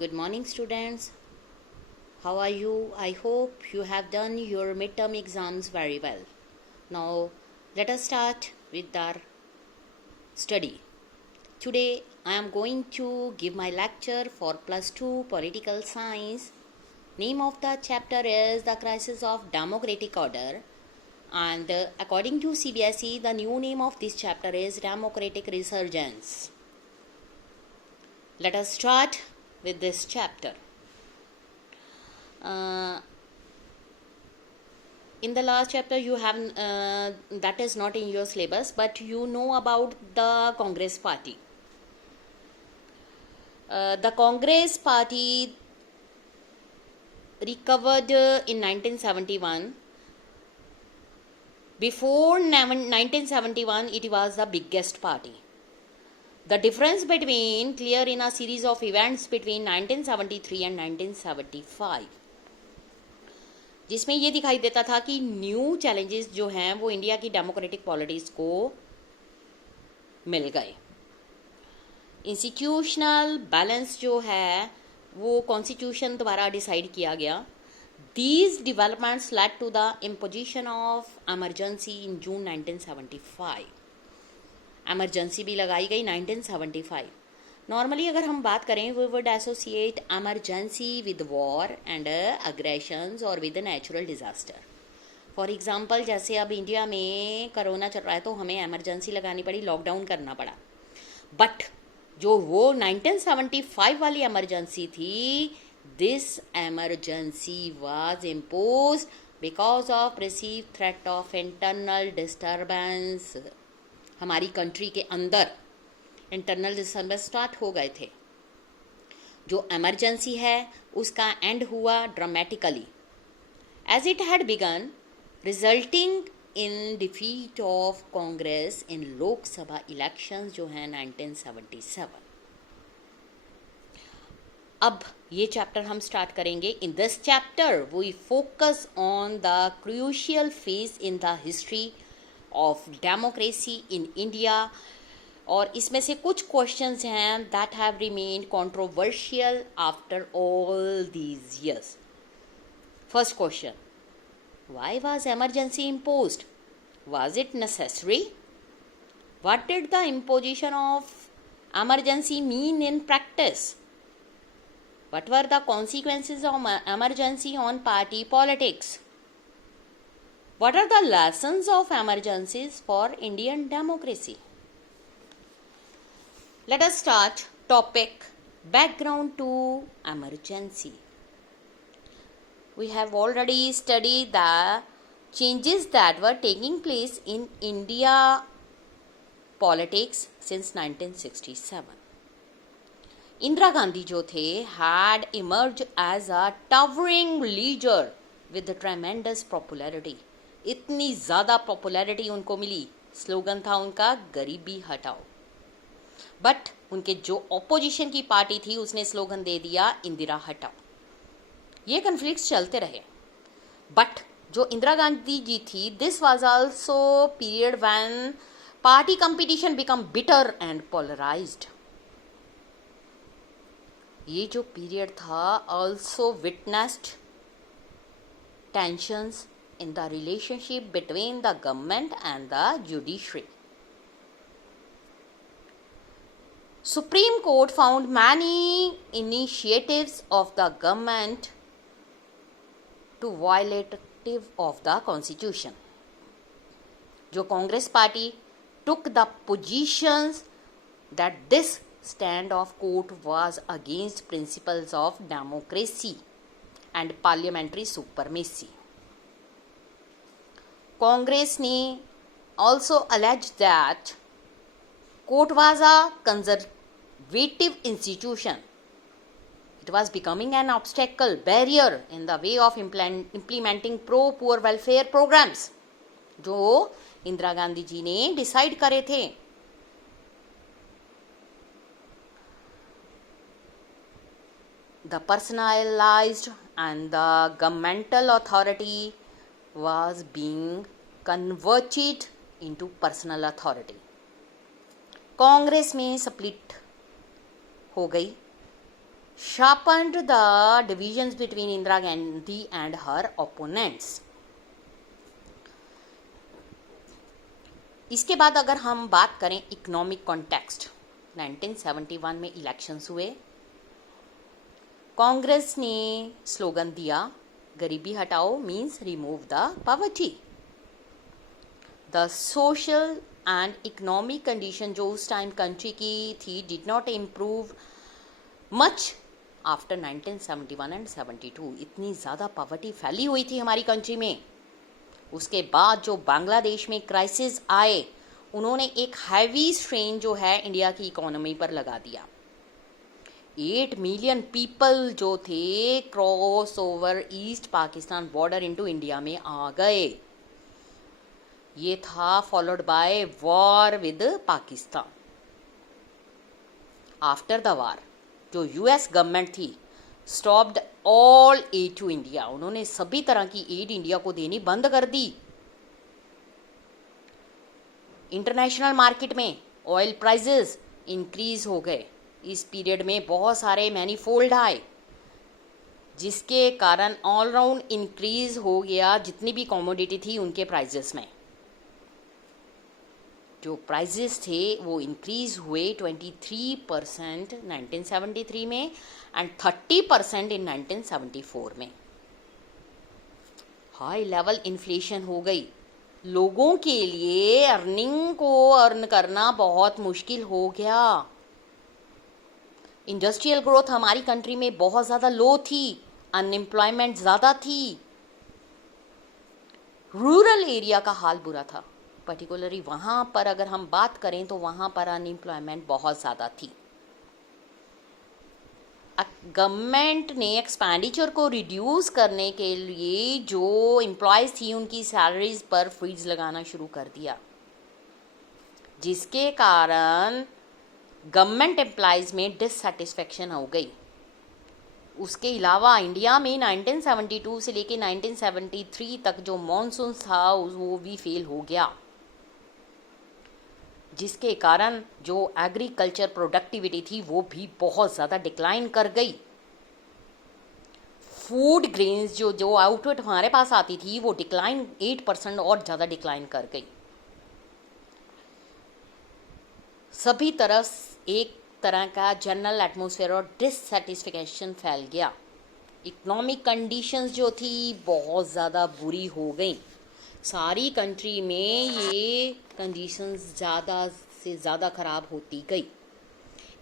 Good morning, students. How are you? I hope you have done your midterm exams very well. Now, let us start with our study. Today, I am going to give my lecture for plus 2 political science. Name of the chapter is The Crisis of Democratic Order. And according to CBSE, the new name of this chapter is Democratic Resurgence. Let us start with this chapter. In the last chapter you have that is not in your syllabus, but you know about the Congress party. The Congress party recovered in 1971. Before 1971 it was the biggest party. The difference between clear in a series of events between 1973 and 1975, जिसमें ये दिखाई देता था कि new challenges जो हैं वो India की डेमोक्रेटिक पॉलिटिक्स को मिल गए. इंस्टीट्यूशनल बैलेंस जो है वो कॉन्स्टिट्यूशन द्वारा डिसाइड किया गया. These developments led to the imposition of emergency in June 1975. Emergency भी लगाई गई 1975. नॉर्मली अगर हम बात करें we would associate emergency with war and aggressions और with natural disaster. For example जैसे अब इंडिया में कोरोना चल रहा है तो हमें एमरजेंसी लगानी पड़ी, लॉकडाउन करना पड़ा. बट जो वो 1975 वाली एमरजेंसी थी, this emergency was imposed because of perceived threat of internal disturbance. हमारी कंट्री के अंदर इंटरनल डिस्टर्बेंस स्टार्ट हो गए थे. जो एमरजेंसी है उसका एंड हुआ dramatically as it had begun, resulting in defeat of Congress in Lok Sabha elections जो हैं 1977. अब ये चैप्टर हम स्टार्ट करेंगे. In this chapter we focus on the crucial phase in the history of democracy in India. और इसमें से कुछ क्वेश्चंस हैं that have remained controversial after all these years. First question, why was emergency imposed? Was it necessary? What did the imposition of emergency mean in practice? What were the consequences of emergency on party politics? What are the lessons of emergencies for Indian democracy? Let us start topic background to emergency. We have already studied the changes that were taking place in India politics since 1967. Indira Gandhi जो थे had emerged as a towering leader with tremendous popularity. इतनी ज़्यादा popularity उनको मिली. Slogan था उनका गरीबी हटाओ. But उनके जो ऑपोजिशन की पार्टी थी उसने स्लोगन दे दिया इंदिरा हटाओ. ये कन्फ्लिक्ट्स चलते रहे. बट जो इंदिरा गांधी जी थी, this was also period when party competition become bitter and polarised. ये जो पीरियड था also witnessed tensions in the relationship between the government and the judiciary. Supreme Court found many initiatives of the government to violative of the constitution. जो Congress party took the positions that this stand of court was against principles of democracy and parliamentary supremacy. Congress ने also alleged that court was a conservative institution. It was becoming an obstacle, barrier in the way of implementing pro-poor welfare programs जो इंदिरा गांधी जी ने decide करे थे. The personalized and the governmental authority was being converted into personal authority. Congress में split हो गई. sharpened the divisions between Indira Gandhi and her opponents. इसके बाद अगर हम बात करें इकोनॉमिक कॉन्टेक्स्ट, 1971 में इलेक्शंस हुए। कांग्रेस ने स्लोगन दिया, गरीबी हटाओ means remove the poverty. The social and economic condition जो उस टाइम कंट्री की थी did not improve much after 1971 and 72। इतनी ज़्यादा पॉवर्टी फैली हुई थी हमारी कंट्री में। उसके बाद जो बांग्लादेश में क्राइसिस आए, उन्होंने एक हैवी स्ट्रेन जो है इंडिया की इकोनॉमी पर लगा दिया। 8 मिलियन पीपल जो थे cross over East Pakistan border into India में आ गए। ये था followed by war with Pakistan. After the war जो यूएस गवर्नमेंट थी stopped all aid to India. उन्होंने सभी तरह की एड इंडिया को देनी बंद कर दी। इंटरनेशनल मार्केट में ऑयल प्राइसेस इंक्रीज हो गए। इस पीरियड में बहुत सारे मैनीफोल्ड आए, जिसके कारण ऑलराउंड इंक्रीज हो गया जितनी भी कमोडिटी थी उनके प्राइसेस में। जो प्राइजेस थे वो इंक्रीज हुए 23% 1973 में एंड 30% इन 1974 में। हाई लेवल इन्फ्लेशन हो गई। लोगों के लिए अर्निंग को अर्न करना बहुत मुश्किल हो गया। इंडस्ट्रियल ग्रोथ हमारी कंट्री में बहुत ज़्यादा लो थी, अनएम्प्लॉयमेंट ज़्यादा थी। रूरल एरिया का हाल बुरा था, पर्टिकुलरली वहाँ पर अगर हम बात करें तो वहाँ पर अनएम्प्लॉयमेंट बहुत ज़्यादा थी। गवर्नमेंट ने एक्सपेंडिचर को रिड्यूस करने के लिए जो एम्प्लॉयज़ थी उनकी सैलरीज पर फ्रीज लगाना शुरू कर दिया, जिसके कारण गवर्नमेंट एम्प्लॉयज़ में डिससेटिस्फेक्शन हो गई। उसके अलावा इंडिया में 1972 से लेके 1973 तक जो मॉनसून था वो भी फेल हो गया, जिसके कारण जो एग्रीकल्चर प्रोडक्टिविटी थी वो भी बहुत ज़्यादा डिक्लाइन कर गई। फूड ग्रेन्स जो आउटपुट हमारे पास आती थी वो डिक्लाइन 8% और ज़्यादा डिक्लाइन कर गई। सभी तरफ एक तरह का जनरल एटमॉस्फेयर और डिससेटिस्फेक्शन फैल गया। इकोनॉमिक कंडीशंस जो थी बहुत ज़्यादा बुरी हो गई। सारी कंट्री में ये कंडीशंस ज़्यादा से ज़्यादा ख़राब होती गई।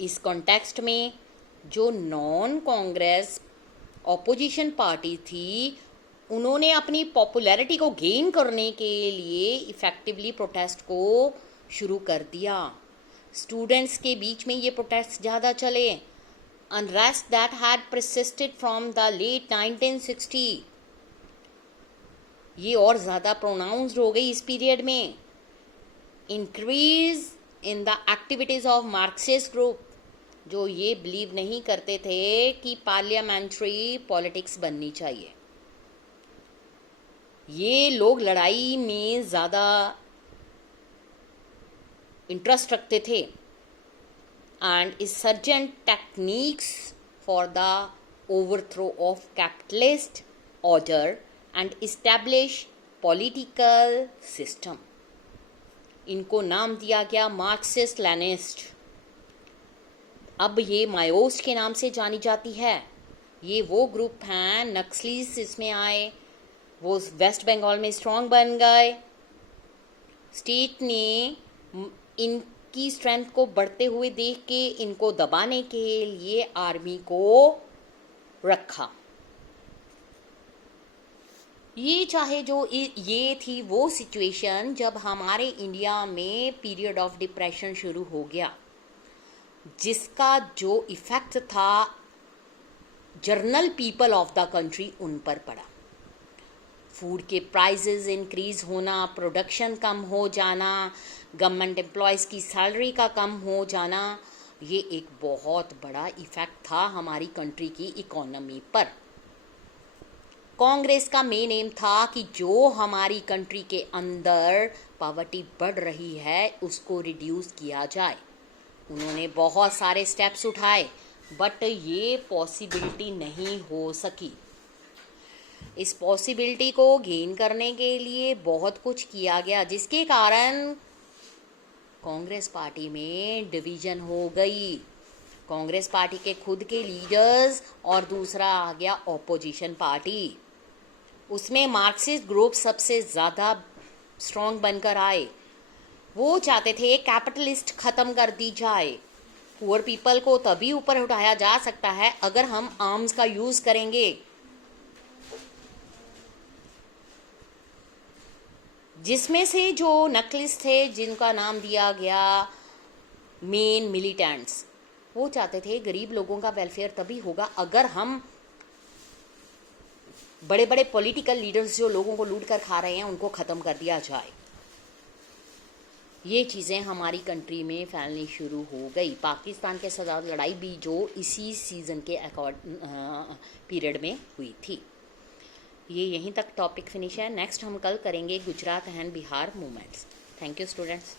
इस कॉन्टेक्स्ट में जो नॉन कांग्रेस ऑपोजिशन पार्टी थी उन्होंने अपनी पॉपुलैरिटी को गेन करने के लिए इफ़ेक्टिवली प्रोटेस्ट को शुरू कर दिया। स्टूडेंट्स के बीच में ये प्रोटेस्ट ज़्यादा चले। Unrest that had persisted from the late 1960 ये और ज़्यादा प्रोनाउंस्ड हो गई इस पीरियड में। Increase in the activities of Marxist group, जो ये बिलीव नहीं करते थे कि पार्लियामेंट्री पॉलिटिक्स बननी चाहिए। ये लोग लड़ाई में ज़्यादा इंटरेस्ट रखते थे and insurgent techniques for the overthrow of capitalist order and establish political system. इनको नाम दिया गया मार्क्सिस्ट लेनिस्ट। अब ये माओइस्ट के नाम से जानी जाती है। ये वो ग्रुप हैं, नक्सलीस इसमें आए, वो वेस्ट बंगाल में स्ट्रॉन्ग बन गए। स्टेट ने इनकी स्ट्रेंथ को बढ़ते हुए देख के इनको दबाने के लिए आर्मी को रखा। ये चाहे जो ये थी वो सिचुएशन जब हमारे इंडिया में पीरियड ऑफ डिप्रेशन शुरू हो गया, जिसका जो इफ़ेक्ट था general people of the country उन पर पड़ा। फूड के प्राइसेस इंक्रीज होना, प्रोडक्शन कम हो जाना, गवर्नमेंट एम्प्लॉयज़ की सैलरी का कम हो जाना, ये एक बहुत बड़ा इफ़ेक्ट था हमारी कंट्री की इकोनॉमी पर। कांग्रेस का मेन एम था कि जो हमारी कंट्री के अंदर पॉवर्टी बढ़ रही है उसको रिड्यूस किया जाए। उन्होंने बहुत सारे स्टेप्स उठाए। बट ये पॉसिबिलिटी नहीं हो सकी। इस पॉसिबिलिटी को गेन करने के लिए बहुत कुछ किया गया, जिसके कारण कांग्रेस पार्टी में डिवीजन हो गई। कांग्रेस पार्टी के खुद के लीडर्स और दूसरा आ गया ऑपोजिशन पार्टी। उसमें मार्क्सिस्ट ग्रुप सबसे ज़्यादा स्ट्रॉन्ग बनकर आए। वो चाहते थे कैपिटलिस्ट ख़त्म कर दी जाए। पुअर पीपल को तभी ऊपर उठाया जा सकता है अगर हम आर्म्स का यूज़ करेंगे। जिसमें से जो नक्सलिस्ट थे, जिनका नाम दिया गया मेन मिलिटेंट्स, वो चाहते थे गरीब लोगों का वेलफेयर तभी होगा अगर हम बड़े बड़े पॉलिटिकल लीडर्स जो लोगों को लूट कर खा रहे हैं उनको ख़त्म कर दिया जाए। ये चीज़ें हमारी कंट्री में फैलनी शुरू हो गई। पाकिस्तान के साथ लड़ाई भी जो इसी सीज़न के पीरियड में हुई थी। ये यहीं तक टॉपिक फिनिश है। नेक्स्ट हम कल करेंगे Gujarat and Bihar movements. Thank you students.